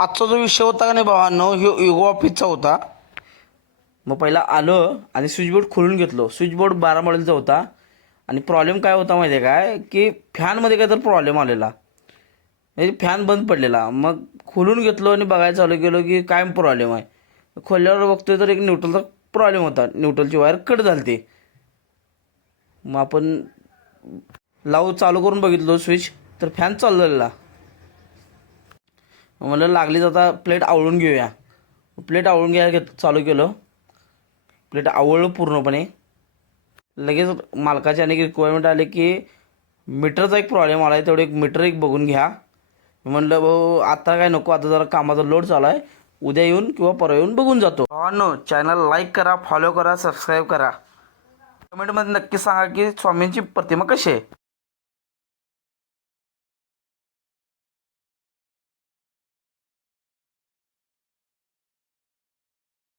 आजचा जो विषय होता का नाही भावांनो, ह्यो युगो ऑफिसचा होता. मग पहिला आलो आणि स्विचबोर्ड खोलून घेतलो. स्विचबोर्ड 12 मॉडेलचा होता आणि प्रॉब्लेम काय होता माहिती आहे काय, की फॅनमध्ये काय तर प्रॉब्लेम आलेला. म्हणजे फॅन बंद पडलेला. मग खोलून घेतलो आणि बघायला चालू केलो की काय प्रॉब्लेम आहे. खोलल्यावर बघतोय तर एक न्यूट्रलचा प्रॉब्लेम होता. न्यूट्रलची वायर कट झाली. मग आपण चालू करून बघितलो स्विच, तर फॅन चाललेला. म्हणलं लागलीच आता प्लेट आवळून घेऊया. प्लेट आवळून घ्यायला चालू केलं. प्लेट आवळलं पूर्णपणे. लगेच मालकाचे अनेक रिक्वायरमेंट आले की मीटरचा एक प्रॉब्लेम आला आहे, तेवढे एक मीटर एक बघून घ्या. म्हणलं भाऊ आता काय नको, आता जरा कामाचा लोड चालू आहे, उद्या येऊन किंवा परवा येऊन बघून जातो. भावांनो, चॅनल लाईक करा, फॉलो करा, सबस्क्राईब करा. कमेंटमध्ये नक्की सांगा की स्वामींची प्रतिमा कशी आहे.